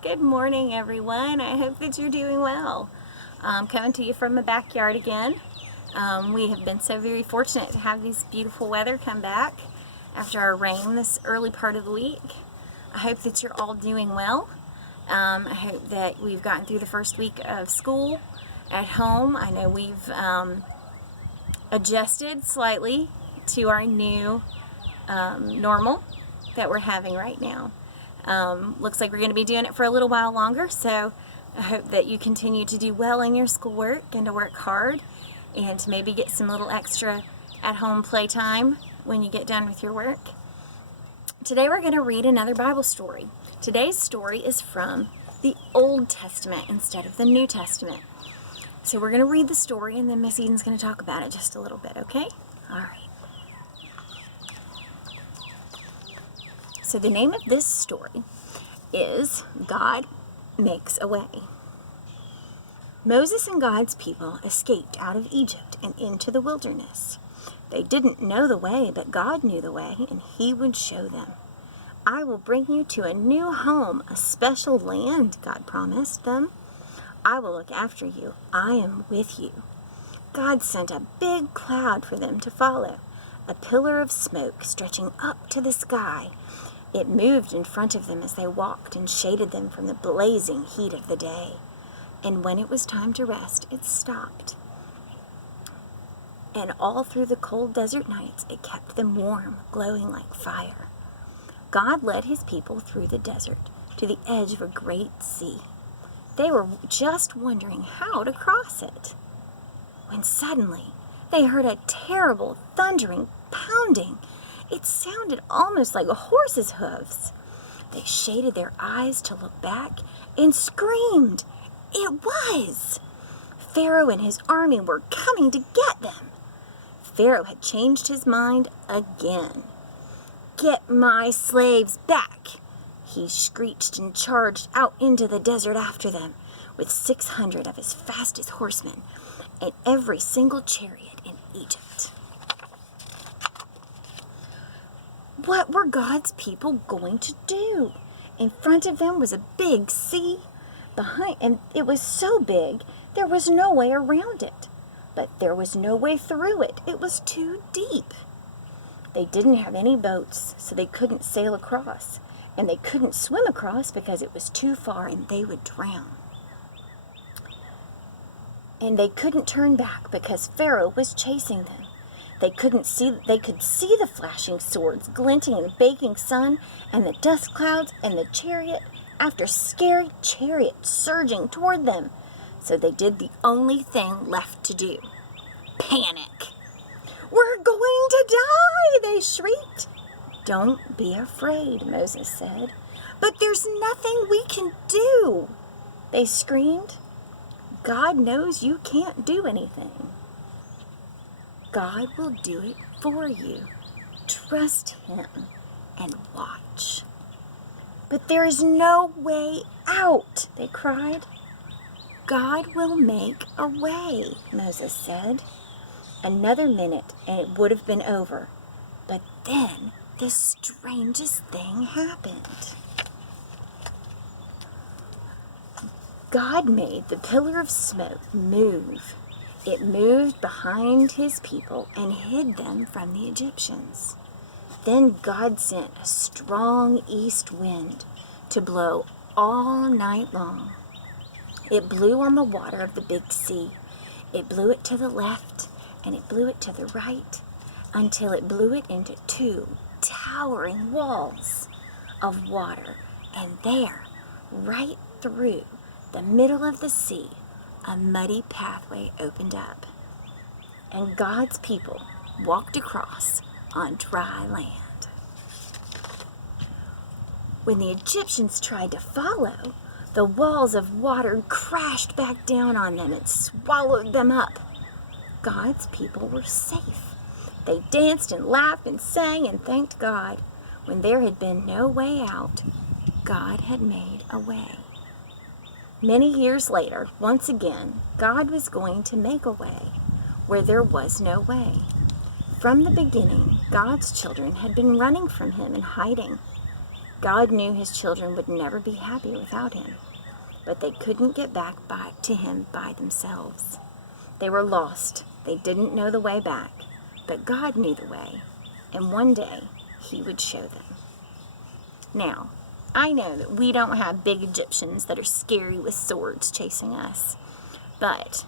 Good morning, everyone. I hope that you're doing well. Coming to you from the backyard again. We have been so very fortunate to have this beautiful weather come back after our rain this early part of the week. I hope that you're all doing well. I hope that we've gotten through the first week of school at home. I know we've adjusted slightly to our new normal that we're having right now. Looks like we're going to be doing it for a little while longer, so I hope that you continue to do well in your schoolwork and to work hard and to maybe get some little extra at-home playtime when you get done with your work. Today we're going to read another Bible story. Today's story is from the Old Testament instead of the New Testament. So we're going to read the story and then Miss Eden's going to talk about it just a little bit, okay? All right. So the name of this story is God Makes a Way. Moses and God's people escaped out of Egypt and into the wilderness. They didn't know the way, but God knew the way, and He would show them. I will bring you to a new home, a special land, God promised them. I will look after you. I am with you. God sent a big cloud for them to follow, a pillar of smoke stretching up to the sky. It moved in front of them as they walked and shaded them from the blazing heat of the day. And when it was time to rest, it stopped. And all through the cold desert nights, it kept them warm, glowing like fire. God led His people through the desert to the edge of a great sea. They were just wondering how to cross it, when suddenly they heard a terrible thundering pounding. It sounded almost like a horse's hooves. They shaded their eyes to look back and screamed. It was! Pharaoh and his army were coming to get them. Pharaoh had changed his mind again. Get my slaves back! He screeched and charged out into the desert after them with 600 of his fastest horsemen and every single chariot in Egypt. What were God's people going to do? In front of them was a big sea, and it was so big there was no way around it. But there was no way through it. It was too deep. They didn't have any boats, so they couldn't sail across, and they couldn't swim across because it was too far and they would drown. And they couldn't turn back because Pharaoh was chasing them. They could see the flashing swords glinting in the baking sun and the dust clouds and the chariot after scary chariot surging toward them. So they did the only thing left to do. Panic. We're going to die, they shrieked. Don't be afraid, Moses said. But there's nothing we can do, they screamed. God knows you can't do anything. God will do it for you. Trust Him and watch. But there is no way out, they cried. God will make a way, Moses said. Another minute and it would have been over. But then the strangest thing happened. God made the pillar of smoke move. It moved behind His people and hid them from the Egyptians. Then God sent a strong east wind to blow all night long. It blew on the water of the big sea. It blew it to the left and it blew it to the right until it blew it into two towering walls of water. And there, right through the middle of the sea, a muddy pathway opened up, and God's people walked across on dry land. When the Egyptians tried to follow, the walls of water crashed back down on them and swallowed them up. God's people were safe. They danced and laughed and sang and thanked God. When there had been no way out, God had made a way. Many years later, once again, God was going to make a way where there was no way. From the beginning, God's children had been running from Him and hiding. God knew his children would never be happy without him, but they couldn't get back to him by themselves. They were lost. They didn't know the way back, but God knew the way, and one day he would show them. Now, I know that we don't have big Egyptians that are scary with swords chasing us, but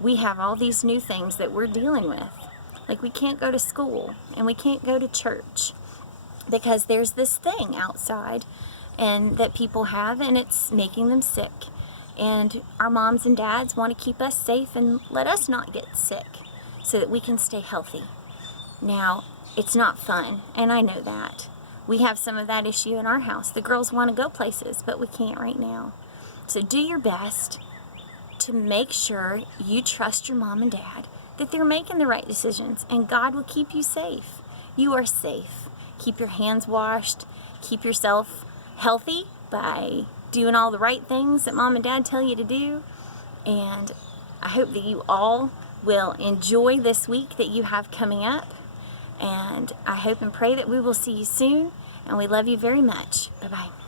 we have all these new things that we're dealing with. Like, we can't go to school and we can't go to church because there's this thing outside and that people have, and it's making them sick. And our moms and dads want to keep us safe and let us not get sick so that we can stay healthy. Now, it's not fun, and I know that. We have some of that issue in our house. The girls want to go places, but we can't right now. So do your best to make sure you trust your mom and dad, that they're making the right decisions, and God will keep you safe. You are safe. Keep your hands washed. Keep yourself healthy by doing all the right things that mom and dad tell you to do. And I hope that you all will enjoy this week that you have coming up. And I hope and pray that we will see you soon. And we love you very much. Bye-bye.